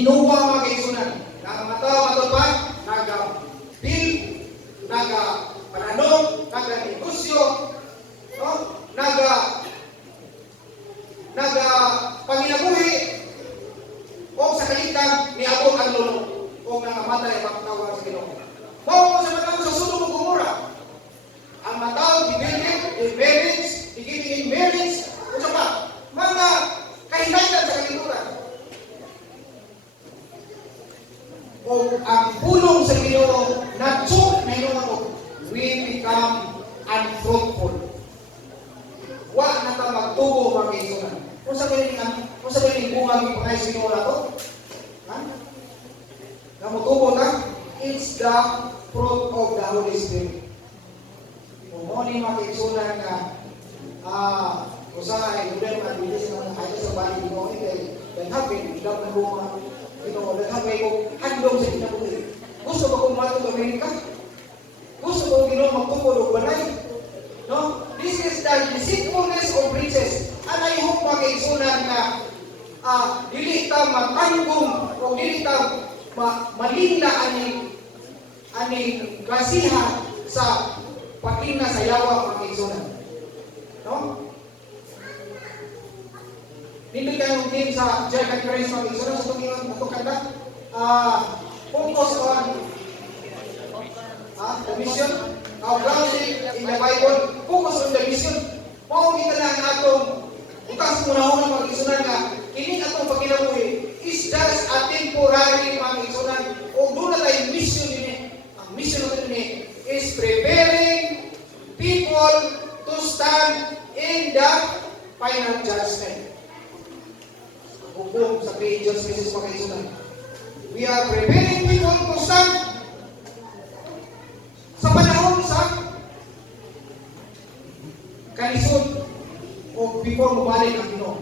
ginuwa mga kaigsunan. Nga mga tao matupad, naga-build, naga-pananog, naga-negosyo, no? Naga-panginabuhi, o sa kaligtang niabot ang lolo, o nangamatay ang pagkawang sa Ginoo. Mao sa matao sa Sodom ug Gomorra. Ang matao di marriage, di giving in marriage, o sa pa, mga kahinatan sa kalibutan. O ang pulong sa Ginoo na-choke na yun ako, we become unfruitful. Wa na ta magtubo mga kaigsunan. Kung sabihin bunga ng pangay sa Ginoo na to, na mutubo ta, it's the fruit of the Holy Spirit. Kung mo ni mga kaigsunan na usahay, gudem at bilis ng kahit sa bali Ginoo, then happen, ilang na bunga, naghabay ko handong sa kinabuhi. Gusto ba kong matong Amerika? Gusto ko Ginoo magtungkol o balay? No? This is the deceitfulness of riches. And I hope mga kaigsunan na dili ta matanggong o dili ta malingla aning klasihan sa pagkina sa yawa mga kaigsunan. No? Dito kayo din sa Jack and Grace mga kaigsunan sa itong kanta. Focus on the mission of grounding in the Bible. Focus on the mission. Mao kita lang atong bukas muna mga kaigsunan nga kini atong pagkinabuhi is just a temporary mga kaigsunan. O doon na tayo mission din. Ang mission natin ni is preparing people to stand in the final judgment. Hukom sa Angels Mrs. mga kaigsunan. We are preparing people to stand sa panahon sa kalisod o before mabalik ang Ginoo.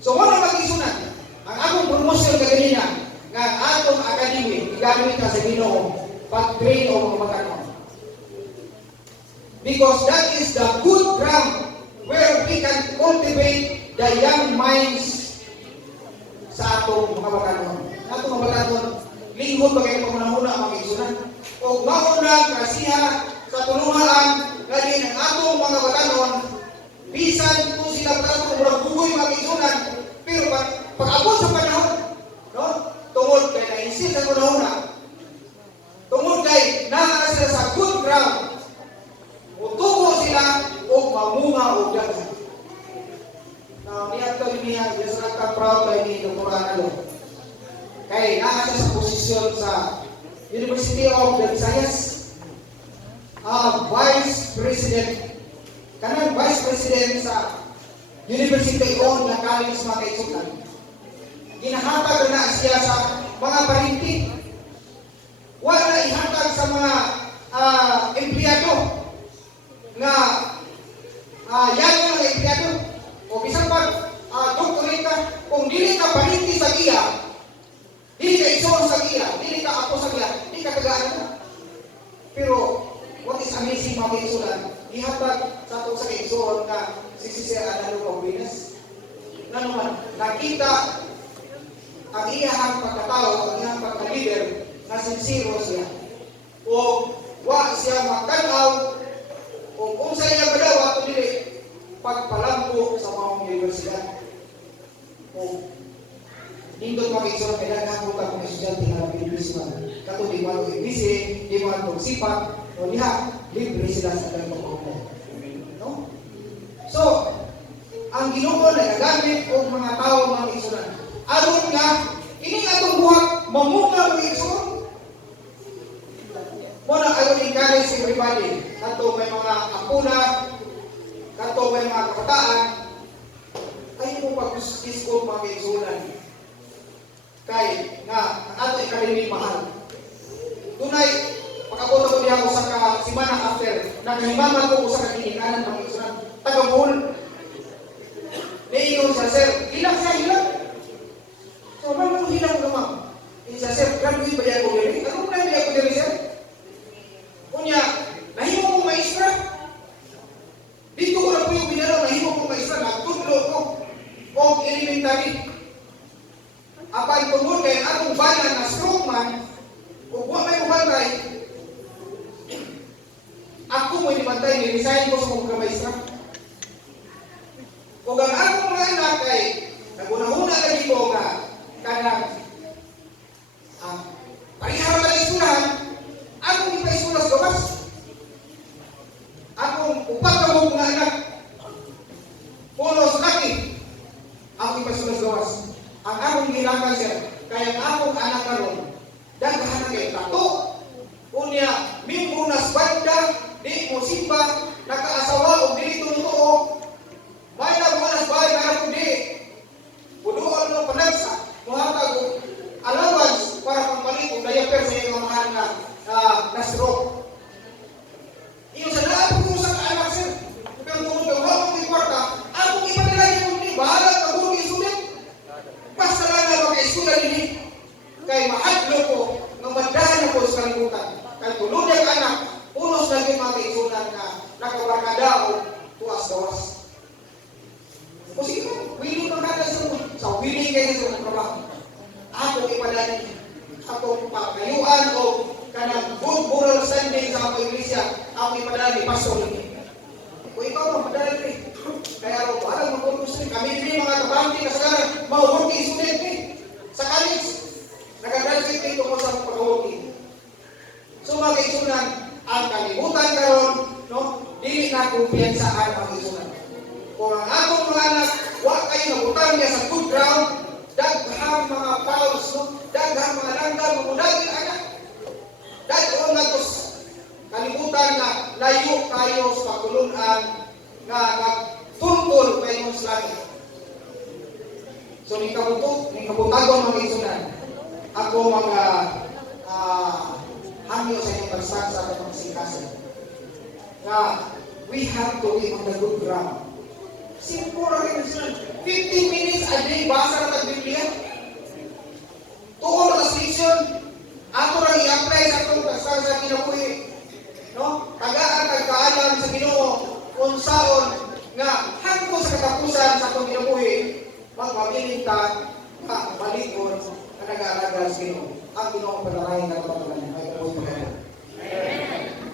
So, wala mag-isunan. Ang akong promosyon kaganina nga ang atong academy igamit ka sa Ginoo pag-train o mga magano. Because that is the good ground where we can cultivate the young minds sa atong mga batanon. Atong mga batanon, lingkod ba kayo pamunahuna mga kaigsunan? O maunang kasiha sa tulungan ngayon ang atong mga batanon, bisan kung sila batanon kung murag bugoy mga kaigsunan, pero pag-abot sa panahon, no? Tungod kay na-insist sa panahuna, tungod kay naa sila sa good ground, utubo sila o mamunga o dagan. Now, niya ito niya, yes, proud kay ni Dr. Analo. Kay naa siya sa posisyon sa University of the Visayas, Vice President, kanang Vice President sa University of the College mga kaigsunan. Ginahatag na siya sa mga parinti. Wala ihatag sa mga empleyado nga yan ang empleyado o bisan pag doktorita, kung dili ka parinti sa iya, dili ka igsoon sa iya, dili ka ako sa iya, dili ka tagaan mo. Pero what is amazing mga kaigsunan, ihatag sa atong sa kaigsoon na si Sir Analo Pambinas na naman nakita ang iyahang pagkatao, ang iyahang pagka-leader na sincero siya o wa siya magtanaw o kung sa iya badaw ato dili pagpalampo sa mga universidad o nindot mga kaigsoon kaya nagkakuta kong estudyante na Pilipino kato di mo ibisi, di mo sipat o diha, libre sila sa ganitong grupo. No? So, ang Ginoo nagagamit og mga tao mga kaigsunan. Aron nga, ini atong buhat mamunga mga kaigsunan. Muna, I will encourage everybody. Kanto may mga apuna, kanto may mga kabataan, ay mo pag-iskot mga kaigsunan. Kay, nga, ang ato academy mahal. Tunay, pagkabot ako diya ko sa simana after, naghimaman ko sa kakinikanan mga kaigsunan. Taga-buhol. Naiyon siya, sir. Hilang siya, hilang. So, ano mo hilang naman? Siya, sir, graduate ba yan ko diri? Ano na hindi ako diri, sir? Kunya, nahimo kong maestra. Dito ko na po yung binaraw, nahimo kong maestra. Nagtudlo ko. O elementary. Apa ang tungod kay atong bayan na strongman, ug wa may mubantay, ako mo ibantay, ni-resign ko sa mga kabaysa. Ug ang akong mga anak kay naguna-una lagi ko nga kanang parihara na isulahan, akong ipaisulas gawas. Akong upat ka mo mga anak, pulos laki, akong ipaisulas gawas. Ang akong gilakan siya, kaya ang akong anak karon daghan kay tato, unya mimbunas banda, di mo simba, nakaasawa o dili tumutuo, may nagwanas bahay na ako di, puduan ng panagsa, muhatag o allowance para pampalit o diaper sa iyong mahal na stroke. Iyo sa daan ko sa anak sir, kung tungod ka, wala kong kwarta, akong ipanilagay ko ni, bahala ka kung isulit. Basta lang na maka-eskulan nini, kay mahadlo ko, ng madahan ako sa kalimutan. Kay tulungan ang anak, unos lagi mga kaisunan na nakabarkada o tuwas-tawas. O sige mo, willing kang kada sa willing kayo sa trabaho. Ako ipadali, ako pakayuan o kanang good moral standing sa ako iglesia, ako ipadali, pastor ini. O ikaw ang padali rin. Kaya ako, alam mag-focus rin. Kami din mga kabangti kasagaran, ma-working student rin. Sa college, nag-graduate rin ko sa pag-working. So mga kaisunan, ang kalimutan karon, no? Dili na kumpiyansaan ang isunan. Kung ang atong mga anak, wa kayo nabutang niya sa good ground, daghang mga fouls, no? Daghang mga langgal, mamudagin anak. Daghang nga tos kalimutan na layo kayo sa pagtulunan nga nagtungkol kayo sa langit. So, ni kabutagon mga isunan, ako mga hangyo sa inyong bagsak sa atong singkasan. Na we have to be on the good ground. Simple rin sila. 15 minutes a day, basa na tag-Biblia. Tuon na station, ato lang i-apply sa atong bagsak sa kinabuhi. No? Tagaan, tagkaalam sa Ginoo, unsaon, nga hangko sa katapusan sa atong kinabuhi, magpabiling ta, malikod, na nag-aalaga sa Ginoo. Ang Ginoo ang pagkakain na kapag ay